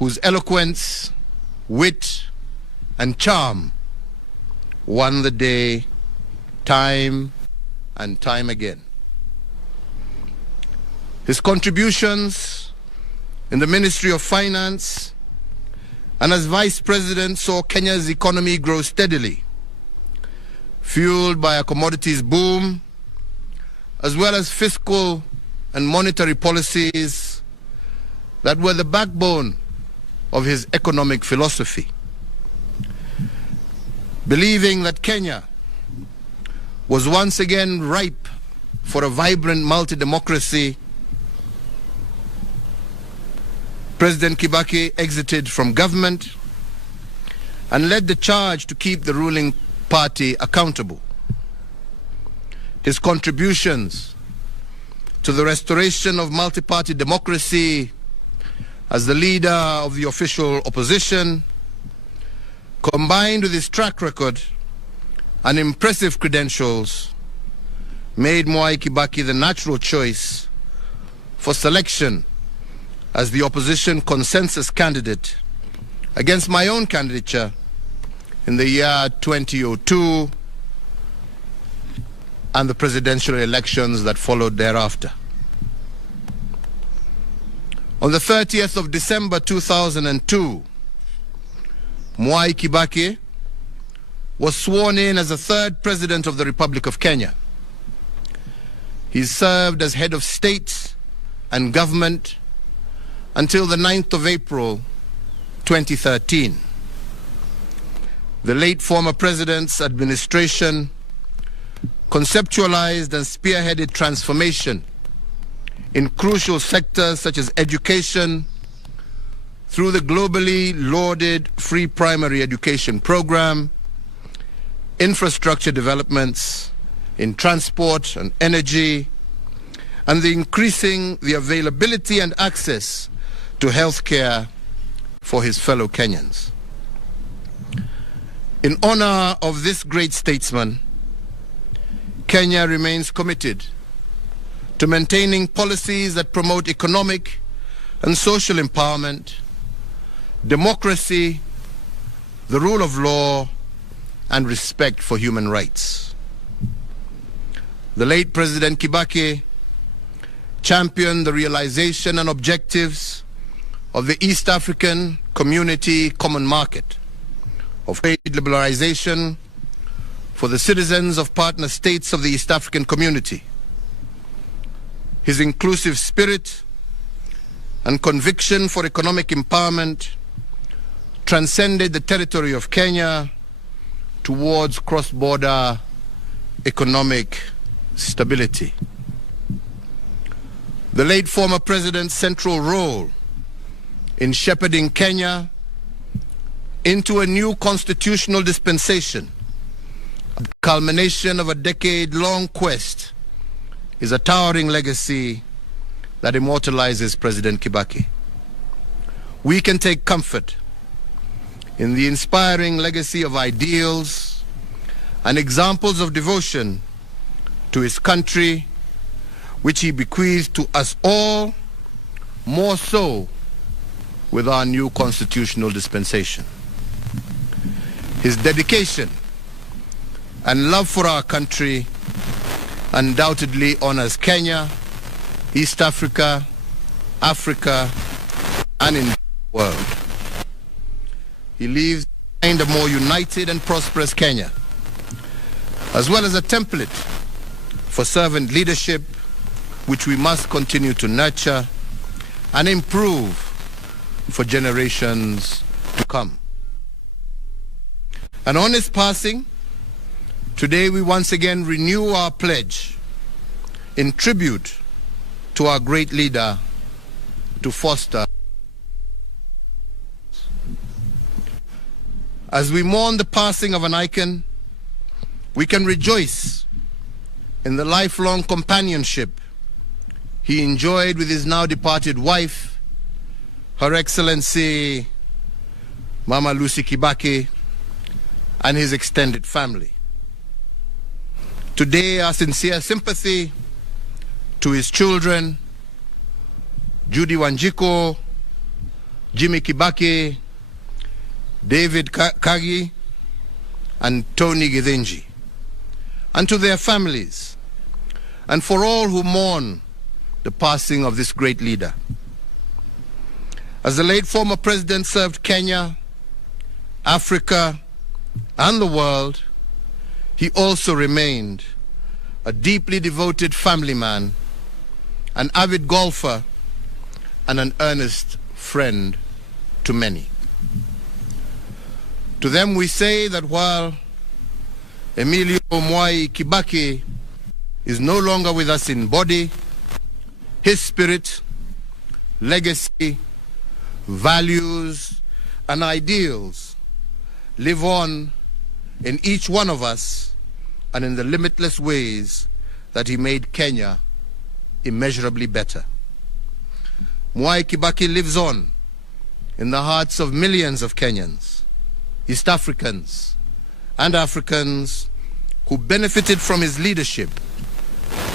whose eloquence, wit, and charm won the day time and time again. His contributions in the Ministry of Finance and as Vice President saw Kenya's economy grow steadily, fueled by a commodities boom, as well as fiscal and monetary policies that were the backbone of his economic philosophy. Believing that Kenya was once again ripe for a vibrant multi-democracy, President Kibaki exited from government and led the charge to keep the ruling party accountable. His contributions to the restoration of multi-party democracy as the leader of the official opposition, combined with his track record and impressive credentials, made Mwai Kibaki the natural choice for selection as the opposition consensus candidate against my own candidature in the year 2002 and the presidential elections that followed thereafter. On the 30th of December 2002, Mwai Kibaki was sworn in as the third president of the Republic of Kenya. He served as head of state and government until the 9th of April 2013. The late former president's administration conceptualized and spearheaded transformation in crucial sectors such as education through the globally lauded free primary education program, infrastructure developments in transport and energy, and increasing the availability and access to health care for his fellow Kenyans. In honor of this great statesman, Kenya remains committed to maintaining policies that promote economic and social empowerment, democracy, the rule of law, and respect for human rights. The late President Kibaki championed the realization and objectives of the East African Community Common Market, of trade liberalization for the citizens of partner states of the East African Community. His inclusive spirit and conviction for economic empowerment transcended the territory of Kenya towards cross-border economic stability. The late former president's central role in shepherding Kenya into a new constitutional dispensation, the culmination of a decade-long quest, is a towering legacy that immortalizes President Kibaki. We can take comfort in the inspiring legacy of ideals and examples of devotion to his country, which he bequeathed to us all, more so with our new constitutional dispensation. His dedication and love for our country undoubtedly honors Kenya, East Africa, Africa, and in the world. He leaves behind a more united and prosperous Kenya, as well as a template for servant leadership, which we must continue to nurture and improve for generations to come. And on his passing, today we once again renew our pledge in tribute to our great leader to foster. As we mourn the passing of an icon, we can rejoice in the lifelong companionship he enjoyed with his now departed wife, Her Excellency Mama Lucy Kibaki, and his extended family. Today, our sincere sympathy to his children, Judy Wanjiko, Jimmy Kibaki, David Kagi, and Tony Githinji, and to their families, and for all who mourn the passing of this great leader. As the late former president served Kenya, Africa, and the world, he also remained a deeply devoted family man, an avid golfer, and an earnest friend to many. To them we say that while Emilio Mwai Kibaki is no longer with us in body, his spirit, legacy, values, and ideals live on in each one of us and in the limitless ways that he made Kenya immeasurably better. Mwai Kibaki lives on in the hearts of millions of Kenyans, East Africans, and Africans who benefited from his leadership,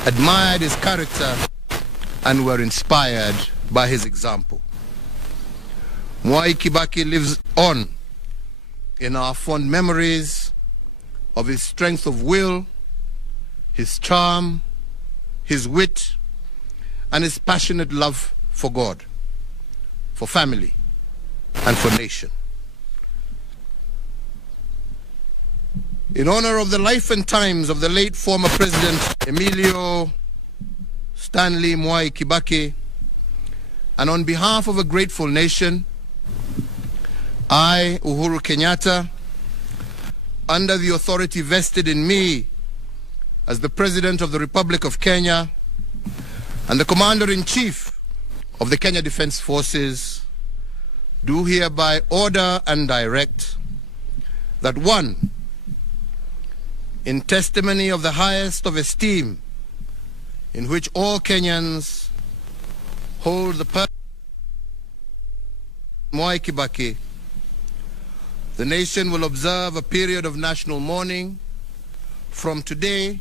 admired his character, and were inspired by his example. Mwai Kibaki lives on in our fond memories of his strength of will, his charm, his wit, and his passionate love for God, for family, and for nation. In honor of the life and times of the late former President Emilio Stanley Mwai Kibaki, and on behalf of a grateful nation, I, Uhuru Kenyatta, under the authority vested in me as the President of the Republic of Kenya and the Commander-in-Chief of the Kenya Defense Forces, do hereby order and direct that 1, in testimony of the highest of esteem in which all Kenyans hold the person of Mwai Kibaki, the nation will observe a period of national mourning from today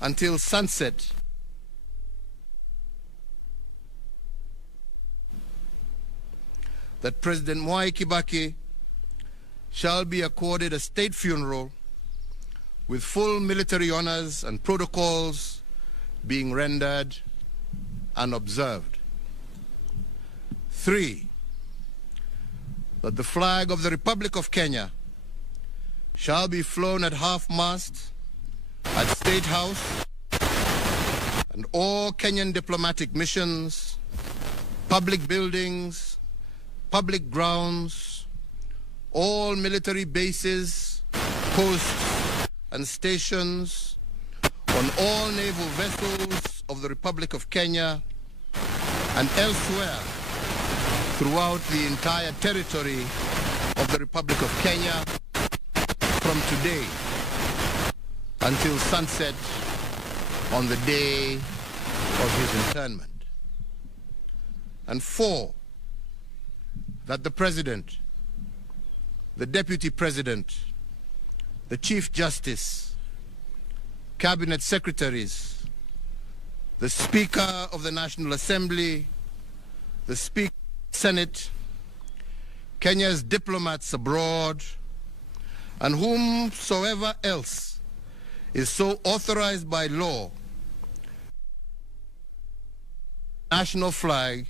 until sunset. That President Mwai Kibaki shall be accorded a state funeral with full military honors and protocols being rendered and observed. 3, that the flag of the Republic of Kenya shall be flown at half-mast at State House and all Kenyan diplomatic missions, public buildings, public grounds, all military bases, posts, and stations, on all naval vessels of the Republic of Kenya and elsewhere throughout the entire territory of the Republic of Kenya from today until sunset on the day of his internment. And 4, that the President, the Deputy President, the Chief Justice, Cabinet Secretaries, the Speaker of the National Assembly, the Speaker of the Senate, Kenya's diplomats abroad, and whomsoever else is so authorized by law, national flag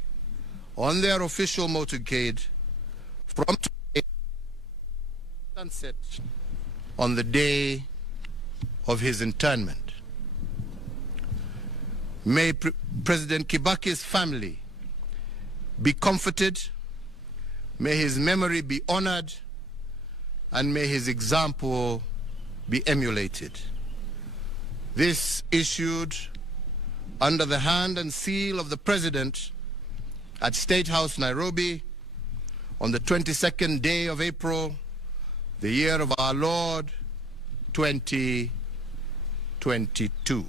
on their official motorcade from today sunset on the day of his internment. May President Kibaki's family be comforted, may his memory be honored, and may his example be emulated. This issued under the hand and seal of the President at State House, Nairobi, on the 22nd day of April, the year of our Lord, 2022.